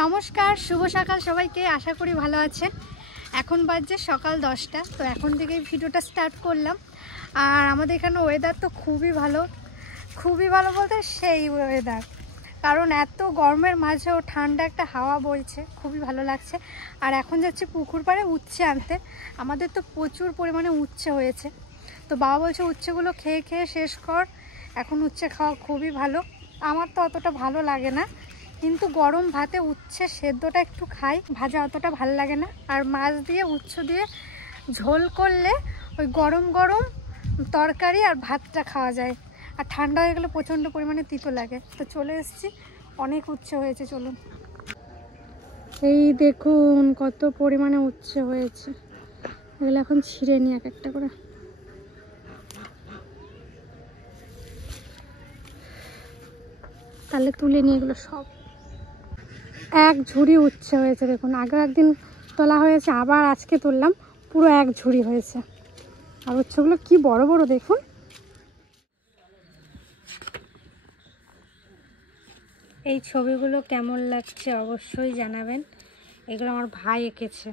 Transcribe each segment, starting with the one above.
নমস্কার, শুভ সকাল সবাইকে। আশা করি ভালো আছেন। এখন বাজছে সকাল 10টা। তো এখন থেকেই ভিডিওটা স্টার্ট করলাম। আর আমাদের এখানে ওয়েদার তো খুবই ভালো বলতে সেই ওয়েদার। কারণ এত গরমের মাঝেও ঠান্ডা একটা হাওয়া বইছে, খুবই ভালো লাগছে। আর এখন যাচ্ছি পুকুর পাড়ে উচ্ছে আনতে। আমাদের তো প্রচুর পরিমাণে উচ্ছে হয়েছে। তো বাবা বলছে উচ্ছেগুলো খেয়ে খেয়ে শেষ কর, এখন উচ্ছে খাওয়া খুবই ভালো। আমার তো অতটা ভালো লাগে না, কিন্তু গরম ভাতে উচ্ছে সেদ্ধটা একটু খাই, ভাজা অতটা ভালো লাগে না। আর মাছ দিয়ে উচ্ছে দিয়ে ঝোল করলে ওই গরম গরম তরকারি আর ভাতটা খাওয়া যায়। আর ঠান্ডা হয়ে গেলে প্রচণ্ড পরিমাণে তিতো লাগে। তো চলে এসেছি, অনেক উচ্ছে হয়েছে, চলুন। এই দেখুন কত পরিমাণে উচ্ছে হয়েছে। এগুলো এখন ছিঁড়ে নিই এক একটা করে। তাহলে তুলে নিয়ে এগুলো সব এক ঝুড়ি উচ্ছে হয়েছে। দেখুন আগের একদিন তোলা হয়েছে, আবার আজকে তুললাম, পুরো এক ঝুড়ি হয়েছে। আর উচ্ছেগুলো কি বড় বড় দেখুন। এই ছবিগুলো কেমন লাগছে অবশ্যই জানাবেন। এগুলো আমার ভাই এঁকেছে।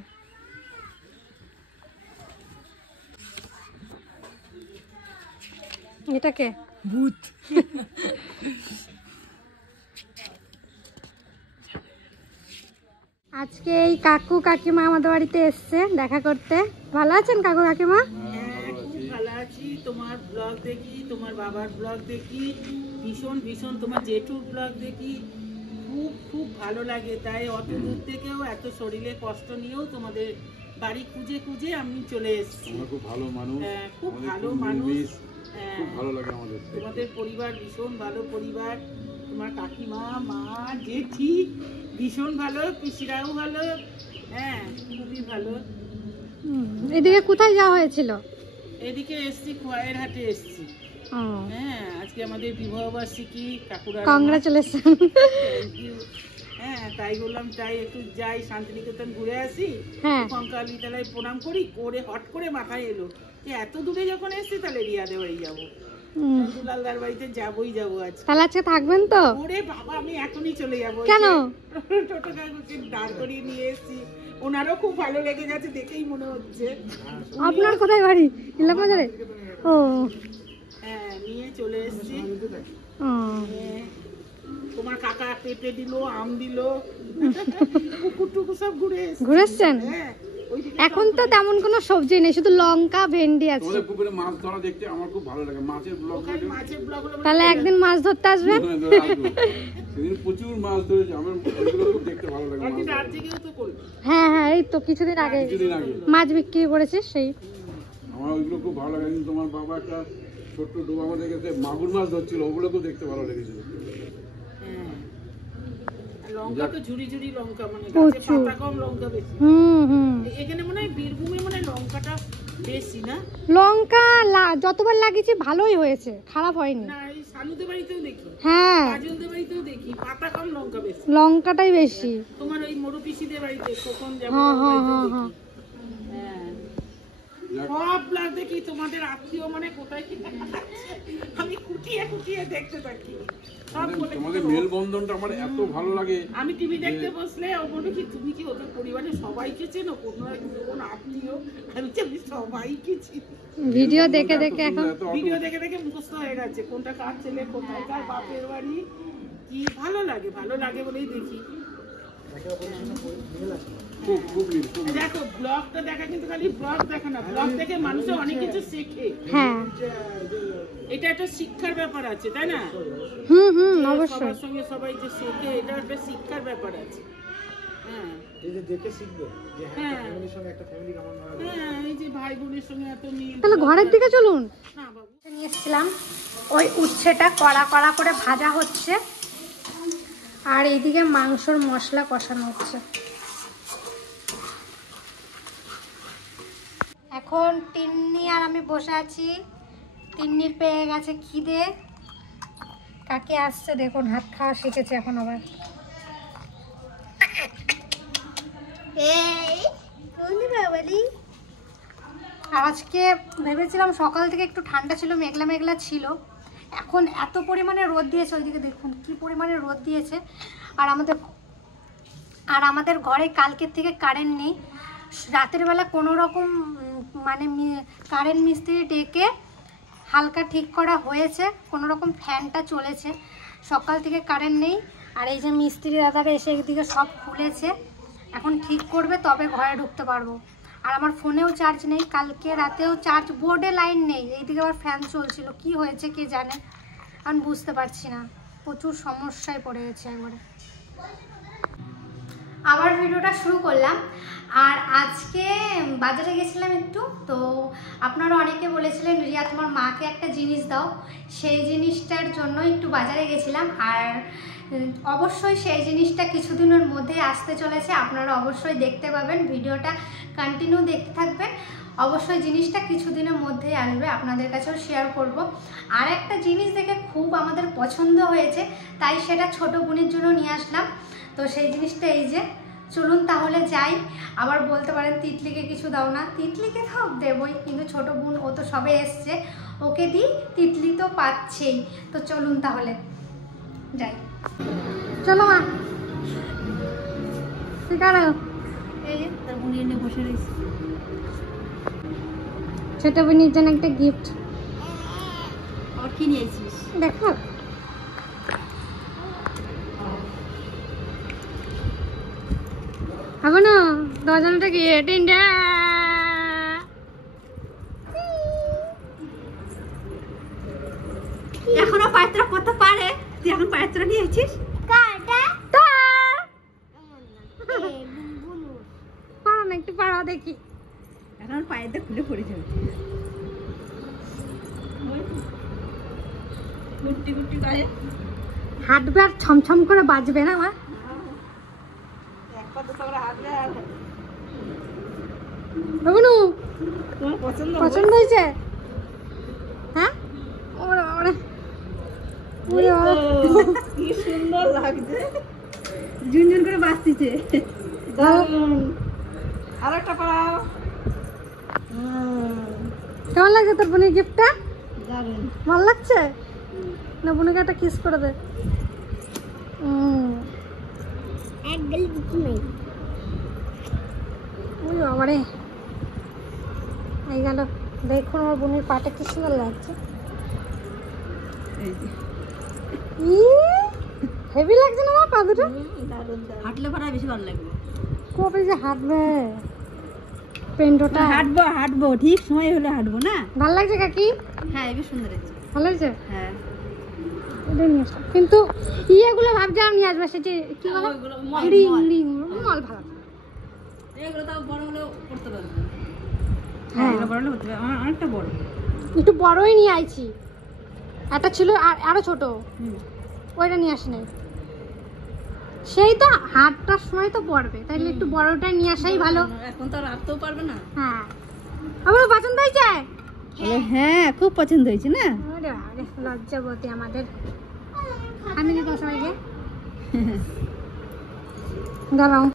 এটাকে ভূত। আজকে এই কাকু কাকিমা আমাদের বাড়িতে এসছে দেখা করতে। ভালো আছেন কাকু কাকিমা? খুব ভালো আছি। তোমার ব্লগ দেখি, তোমার বাবার ব্লগ দেখি, ভীষণ ভীষণ তোমার জেঠুর ব্লগ দেখি, খুব খুব ভালো লাগে। তাই অত দূর থেকেও এত শরীরে কষ্ট নিয়েও তোমাদের বাড়ি খুঁজে খুঁজে আমি চলে এসেছি। খুব ভালো মানুষ, খুব ভালো মানুষ, খুব ভালো লাগে আমাদের। তোমাদের পরিবার ভীষণ ভালো পরিবার। তোমার কাকিমা, মা, জেঠি ভীষণ ভালো, পিসিরাও ভালো। হ্যাঁ, খুবই ভালো। এদিকে কোথায় যাওয়া হয়েছিল? এদিকে এসছি, খোয়াইয়ের হাটে এসছি। হ্যাঁ, আজকে আমাদের বিবাহ বার্ষিকী। কাকুরা কংগ্রাচুলেশন। হ্যাঁ, তাই বললাম তাই একটু যাই শান্তিনিকেতন ঘুরে আসি, কঙ্কালী তলায় প্রণাম করি, করে হট করে মাথায় এলো যে এত দূরে যখন এসছি তাহলে রিয়াদের বাড়ি যাবো, দুলালদার বাড়িতে যাবোই যাবো। আজকে তাহলে আজকে থাকবেন তো? ওরে বাবা, আমি এখনই চলে যাবো। কেন? টোটো কাকুকে দাঁড় করিয়ে নিয়ে এসছি, ওনারও খুব ভালো লেগে গেছে দেখেই মনে হচ্ছে। আপনার কোথায় বাড়ি? ইলামবাজারে? ও হ্যাঁ, নিয়ে চলে এসছি। তোমার কাকা পেঁপে দিল, আম দিল, কুকুর টুকু সব ঘুরেছেন। হ্যাঁ, এখন তো তেমন কোনো সবজি নেই, শুধু লঙ্কা ভেন্ডি আছে। তোমাদের পুকুরে মাছ ধরা দেখতে আমার খুব ভালো লাগে। মাছের ব্লগ, তাহলে একদিন মাছ ধরতে আসবেন। সেদিন প্রচুর মাছ ধরেছে, আমার ওইগুলো খুব দেখতে ভালো লাগে। হ্যাঁ হ্যাঁ, এই তো কিছুদিন আগে মাছ বিক্রি করেছে সেই। আমার ওইগুলো খুব ভালো লাগে। তোমার বাবা একটা ছোট্ট ডোবা মধ্যে গেছে মাগুর মাছ ধরছিল, ওগুলো খুব দেখতে ভালো লেগেছিল। লঙ্কা তো ঝুড়ি ঝুড়ি লঙ্কা, মানে গাছে পাতা কম, লঙ্কা বেশি। এখানে মনে হয় বীরভূমে মানে লঙ্কাটা বেশি না? লঙ্কা যতবার লাগিয়েছি ভালোই হয়েছে, খারাপ হয়নি। না, এই সানুদের বাড়িতেও দেখি, হ্যাঁ কাজলদের বাড়িতেও দেখি পাতা কম, লঙ্কা বেশি। লঙ্কাটাই বেশি। তোমার ওই মরু পিসিদের বাড়িতে কখন যাবে? হ্যাঁ, সব ব্লগ দেখি। তোমাদের আত্মীয় মানে কোথায় কি আমি খুঁটিয়ে খুঁটিয়ে দেখতে থাকি। তোমাদের মেলবন্ধনটা আমার এত ভালো লাগে। আমি টিভি দেখতে বসলে ও বলে কি তুমি কি ওদের পরিবারের সবাইকে চেনো? কোন আত্মীয়? আমি সবাইকে চিনি। ভিডিও দেখে দেখে এখন মুখস্থ হয়ে গেছে কোনটা কার ছেলে, কোথায় কার বাপের বাড়ি। কি ভালো লাগে বলেই দেখি। দেখো, ব্লগটা দেখা কিন্তু খালি ব্লগ দেখা না, ব্লগ দেখে মানুষে অনেক কিছু শেখে। হ্যাঁ, এটা একটা শিক্ষার ব্যাপার আছে, তাই না? অবশ্যই। সবার সঙ্গে সবাই যে শেখে, এটা একটা শিক্ষার ব্যাপার আছে। হ্যাঁ, এই যে দেখে শিখবে যে হ্যাঁ ফ্যামিলির সঙ্গে একটা ফ্যামিলি কেমন হয়। হ্যাঁ, এই যে ভাই বোনের সঙ্গে এত মিল। তাহলে ঘরের দিকে চলুন। না বাবু, নিয়ে এসেছিলাম, ওই উচ্ছেটা কড়া কড়া করে ভাজা হচ্ছে, আর এইদিকে মাংসর মশলা কষানো হচ্ছে। এখন তিন্নি আর আমি বসে আছি। তিন্নির পেয়ে গেছে খিদে, কাকে আসছে দেখুন, হাত খাওয়া শিখেছে এখন আবার। আজকে ভেবেছিলাম সকাল থেকে একটু ঠান্ডা ছিল, মেঘলা মেঘলা ছিল, এখন এত পরিমাণে রোদ দিয়েছে। ওইদিকে দেখুন কি পরিমাণে রোদ দিয়েছে। আর আমাদের আর আমাদের ঘরে কালকের থেকে কারেন্ট নেই। রাতের বেলা কোনো রকম মানে কারেন্ট মিস্ত্রি ডেকে হালকা ঠিক করা হয়েছে, কোনো রকম ফ্যানটা চলেছে। সকাল থেকে কারেন্ট নেই। আর এই যে মিস্ত্রি দাদারা এসে একদিকে সব খুলেছে, এখন ঠিক করবে তবে ঘরে ঢুকতে পারবো। আর আমার ফোনেও চার্জ নেই, কালকে রাতেও চার্জ, বোর্ডে লাইন নেই, এইদিকে আবার ফ্যান চলছিল, কি হয়েছে কে জানে, আমি বুঝতে পারছি না, প্রচুর সমস্যায় পড়ে গেছে একবারে। আবার ভিডিওটা শুরু করলাম। আর আজকে বাজারে গেছিলাম একটু, তো আপনারা অনেকে বলেছিলেন রিয়া তোমার মাকে একটা জিনিস দাও, সেই জিনিসটার জন্য একটু বাজারে গেছিলাম। আর অবশ্যই সেই জিনিসটা কিছুদিনের মধ্যে আসতে চলেছে, আপনারা অবশ্যই দেখতে পাবেন, ভিডিওটা কন্টিনিউ দেখতে থাকবেন। অবশ্যই জিনিসটা কিছুদিনের মধ্যেই আসবে, আপনাদের কাছেও শেয়ার করব। আর একটা জিনিস দেখে খুব আমাদের পছন্দ হয়েছে, তাই সেটা ছোট বোনের জন্য নিয়ে আসলাম। তো সেই জিনিসটা এই যে, চলুন তাহলে যাই। আবার বলতে পারেন তিতলিকে কিছু দাও না, তিতলিকে তো দেবই, কিন্তু ছোট বোন ও তো সবে এসছে, ওকে দিই, তিতলি তো পাচ্ছেই। তো চলুন তাহলে যাই, চলো মা। ঠিক আছে, এই যে তার বুনিয়ে নিয়ে বসে রয়েছে। ছোট বোনের জন্য একটা গিফট আর কি নিয়েছিস দেখো। হবে না দরজাটা কি টিন্ডা? এখনো পায়ত্রা করতে পারে, তুই এখন পায়ত্রা নিয়ে এসেছিস? পারো না, একটু পাড়া দেখি। এখন পায়েতে খুলে পড়ে যাবে, গুটি গুটি গায়ে হাঁটবে আর ছমছম করে বাজবে না মা? একবার দুটো করে হাঁটলে আর বাবনু তোমার পছন্দ পছন্দ হয়েছে? হ্যাঁ, ওরে ওরে ওরে কি সুন্দর লাগছে, ঝুনঝুন করে বাজতিছে। দারুণ, আর একটা পাড়াও। কেমন লাগছে তোর বোনের গিফটটা? দারুণ, ভালো লাগছে না? বোনকে একটা কিস করে দে। ওই বাবারে, এই গেল। দেখুন আমার বোনের পাটা কি সুন্দর লাগছে, এই যে হেভি লাগছে না আমার পা দুটো? দারুণ, হাঁটলে পাড়া বেশি ভালো লাগবে। কবে যে হাঁটবে পেন্ডোটা? হাঁটবো হাঁটবো, ঠিক সময় হলে হাঁটবো না। ভালো লাগছে কাকি? হ্যাঁ, এই সুন্দর হয়েছে। ভালো লাগছে? হ্যাঁ, এটা নিয়ে আসলাম। কিন্তু ইয়েগুলো ভাবছি আমি নিয়ে আসবো, সেটি কি বলে, ওইগুলো মল, রিং মল। রিং মল ভালো। এগুলো তাও বড় হলেও করতে পারবে। হ্যাঁ। হ্যাঁ, এগুলো বড় হলে করতে পারবে, অনেকটা বড়। একটু বড়ই নিয়ে আইছি, একটা ছিল আর আরো ছোট, হুম, ওইটা নিয়ে আসি নাই। সেই তো হাটটার সময় তো পড়বে, তাইলে একটু বড়টা নিয়ে আসাই ভালো। এখন তো আর হাঁটতেও পারবে না। হ্যাঁ, আমার পছন্দ হয়েছে। হ্যাঁ, খুব পছন্দ হয়েছে না? আরে আরে, লজ্জাবতী আমাদের। আমি দিতে সবাইকে দাঁড়াও।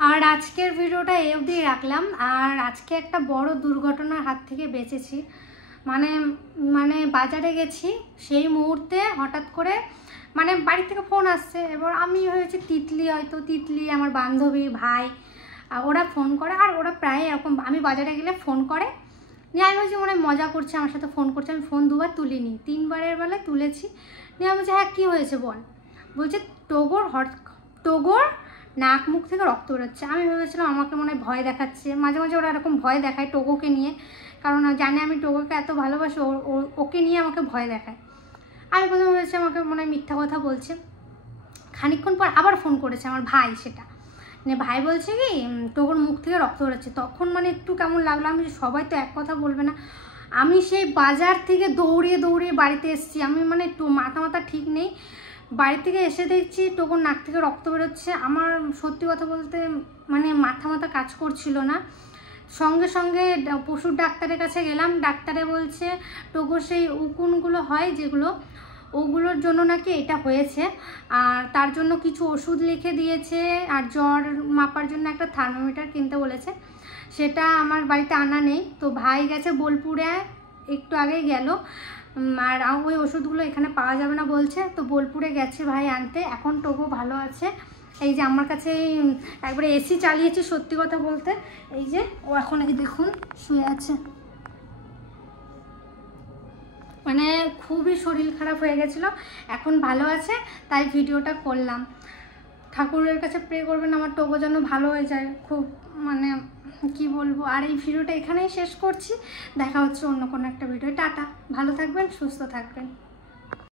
আর আজকের ভিডিওটা এই অবধি রাখলাম। আর আজকে একটা বড় দুর্ঘটনার হাত থেকে বেঁচেছি। মানে বাজারে গেছি, সেই মুহূর্তে হঠাৎ করে মানে বাড়ি থেকে ফোন আসছে। এবার আমি হয়েছে তিতলি, হয়তো তিতলি আমার বান্ধবী ভাই, ওরা ফোন করে। আর ওরা প্রায় এরকম, আমি বাজারে গেলে ফোন করে নিয়ে, আমি বলছি মনে হয় মজা করছে আমার সাথে, ফোন করছে। আমি ফোন দুবার তুলিনি, 3 বারের বেলায় তুলেছি। নিয়ে আমি বলছি হ্যাঁ কী হয়েছে বল। বলছে টোগর নাক মুখ থেকে রক্ত বেরোচ্ছে। আমি ভেবেছিলাম আমাকে মনে হয় ভয় দেখাচ্ছে, মাঝে মাঝে ওরা এরকম ভয় দেখায় টোগোকে নিয়ে, কারণ জানে আমি টোগোকে এত ভালোবাসি, ওকে নিয়ে আমাকে ভয় দেখায়। আমি প্রথমে ভেবেছি আমাকে মনে হয় মিথ্যা কথা বলছে। খানিকক্ষণ পর আবার ফোন করেছে আমার ভাই, সেটা মানে ভাই বলছে কি টোগোর মুখ থেকে রক্ত বেরোচ্ছে। তখন মানে একটু কেমন লাগলো, আমি সবাই তো এক কথা বলবে না। আমি সেই বাজার থেকে দৌড়িয়ে বাড়িতে এসেছি, আমি মানে মাথা ঠিক নেই। বাড়ি থেকে এসে দেখছি টোগোর নাক থেকে রক্ত বেরোচ্ছে। আমার সত্যি কথা বলতে মানে মাথা কাজ করছিল না। সঙ্গে সঙ্গে পশুর ডাক্তারের কাছে গেলাম। ডাক্তারে বলছে টোগোর সেই উকুনগুলো হয় যেগুলো, ওগুলোর জন্য নাকি এটা হয়েছে। আর তার জন্য কিছু ওষুধ লিখে দিয়েছে, আর জ্বর মাপার জন্য একটা থার্মোমিটার কিনতে বলেছে। সেটা আমার বাড়িতে আনা নেই, তো ভাই গেছে বোলপুরে, একটু আগে গেল। আর ওই ওষুধগুলো এখানে পাওয়া যাবে না বলছে, তো বোলপুরে গেছে ভাই আনতে। এখন টোগো ভালো আছে, এই যে আমার কাছে একবারে এসি চালিয়েছি, সত্যি কথা বলতে। এই যে ও এখন এই দেখুন শুয়ে আছে, মানে খুবই শরীর খারাপ হয়ে গেছিলো, এখন ভালো আছে, তাই ভিডিওটা করলাম। ঠাকুরের কাছে প্রে করবেন আমার টোগো যেন ভালো হয়ে যায়, খুব মানে কি বলবো। আর এই ভিডিওটা এখানেই শেষ করছি, দেখা হচ্ছে অন্য কোনো একটা ভিডিও। টাটা, ভালো থাকবেন, সুস্থ থাকবেন।